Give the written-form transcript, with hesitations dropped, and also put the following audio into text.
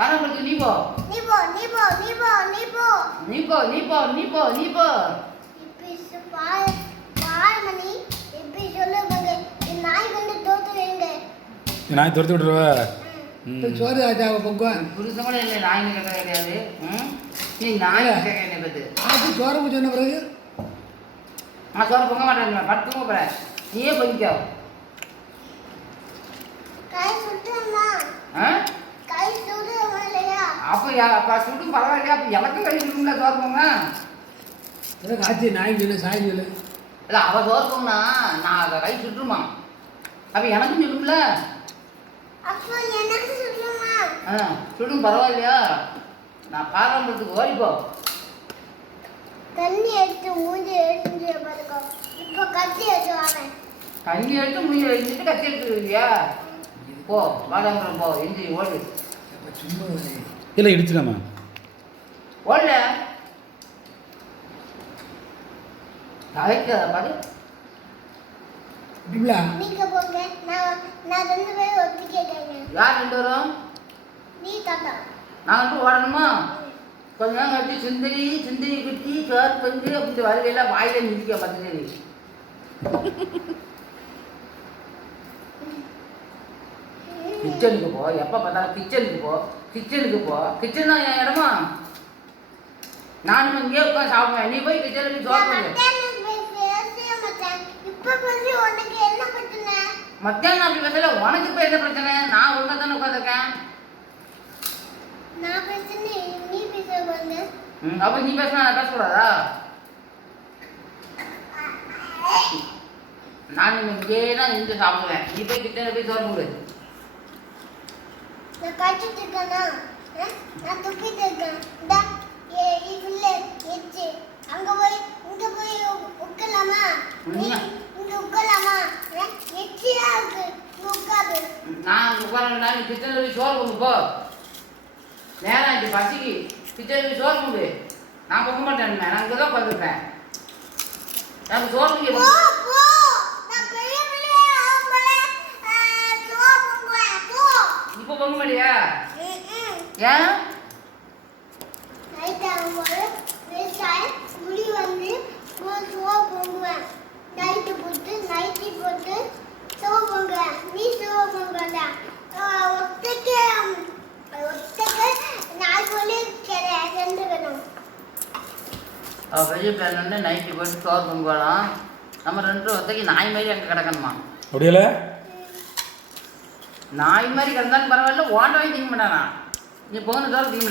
காரணப்படுத்து நீ போ நீ போ நீ போ நீ போ நீ போ நீ போ நீ போ நீ போ நீ போ இப்ப பால் மணி இப்ப சொல்லுங்க நாய் வந்து தோத்து வைங்க நாய் துரத்தி விட்டுருவா சோறு ஆச்சாவை பொங்குவேன் புருஷன் கூட இல்லை நாய்னு கேட்க கிடையாது நீ நாய் கேட்க என்ன பத்து ஆச்சு சோறு சொன்ன பிறகு நான் சோறு பொங்க மாட்டேன் பட்டு தூங்க போகிறேன் நீயே பொங்கிக்கோ கை சுட்டுமா ஆ கை சுடுமா இல்லையா அப்போ சுடும் பரவாயில்லையா அப்போ எனக்கும் கை சுடுங்களா சோறு பொங்க எனக்கு ஆச்சு நாய் சொல்லு சாய் சொல்லு இல்லை அவள் சோறு பொங்கனா நான் கை சுட்டுருமா அப்போ எனக்கும் சுடும்ல அப்போ எனக்கு சுடுமா ஆ சுடும் பரவாயில்லையா நான் பாரம்பரியத்துக்கு ஓடிப்போ தண்ணி எடுத்து மூஞ்சி எடுத்து பாருங்க இப்போ கத்தி எடுத்து வரேன் தண்ணி எடுத்து மூஞ்சி வச்சுட்டு கத்தி எடுத்துருவியா போ பாரம்பரியம் போ எஞ்சி ஓடு சும்மா இல்லை இடிச்சிடாமா ஓடல தகைக்க பாரு இப்படிங்களா நீங்க போங்க நான் ரெண்டு பேரும் ஒத்தி கேட்டேன் யார் ரெண்டு வரும் நீ தாத்தா நான் வந்து ஓடணுமா கொஞ்ச நேரம் கட்டி சுந்தரி சுந்தரி குட்டி சோறு பஞ்சு அப்படின்ட்டு வருவையெல்லாம் வாயில மிதிக்க பார்த்துட்டு கிச்சனுக்கு போ எப்போ பார்த்தாலும் கிச்சனுக்கு போ கிச்சன் தான் என் இடமா நானும் இங்கே உட்காந்து சாப்பிடுவேன் நீ போய் கிச்சனுக்கு சோறு பண்ணு இப்ப பத்தி உனக்கு என்ன பிரச்சனை மத்தியானம் அப்படி பார்த்தல உனக்கு இப்போ என்ன பிரச்சனை நான் ஒழுங்கா தானே உட்காந்துருக்கேன் நான் பேசுனே நீ பேச வந்து அப்போ நீ பேசினா நான் பேசக்கூடாதா நான் இங்கே தான் நின்று சாப்பிடுவேன் நீ போய் கிச்சனில் போய் சோறு போடு நான் கட்டிட்டு இருக்கேனா நான் துப்பிட்டு இருக்கேன் இந்த இதுல எச்சு அங்க போய் இங்க போய் உட்கலாமா இங்க உட்கலாமா எச்சியா இருக்கு உட்காது நான் உட்காரேன் நீ கிச்சனில் போய் சோறு கொண்டு போ நேரம் ஆச்சு பசிக்கு கிச்சனில் போய் சோறு கொண்டு நான் பொங்க மாட்டேன் நான் இங்கே தான் உட்காந்துருப்பேன் எனக்கு சோறு போ கொண்டு போ நான் பெரிய பெரிய ஆம்பளை சோறு பொங்குவேன் போ இப்போ பொங்க மாட்டியா ஏன் நைட் ஆகும்போது விவசாயம் முடி வந்து சோறு பொங்குவேன் நைட்டு போட்டு நைட்டி போட்டு சோறு பொங்குவேன் நீ சோறு பொங்கல ஒத்தைக்கு நாலு சொல்லி ரெண்டு வேணும் பெரிய பிளான் வந்து நைட்டு போட்டு சோறு பொங்கலாம் நம்ம ரெண்டு ஒத்தைக்கு நாய் மாதிரி அங்கே கிடக்கணுமா அப்படியில நாய் மாதிரி கிடந்தாலும் பரவாயில்ல ஓட்ட வாங்கி திங்க மாட்டானா நீ போகணும் சோறு திங்க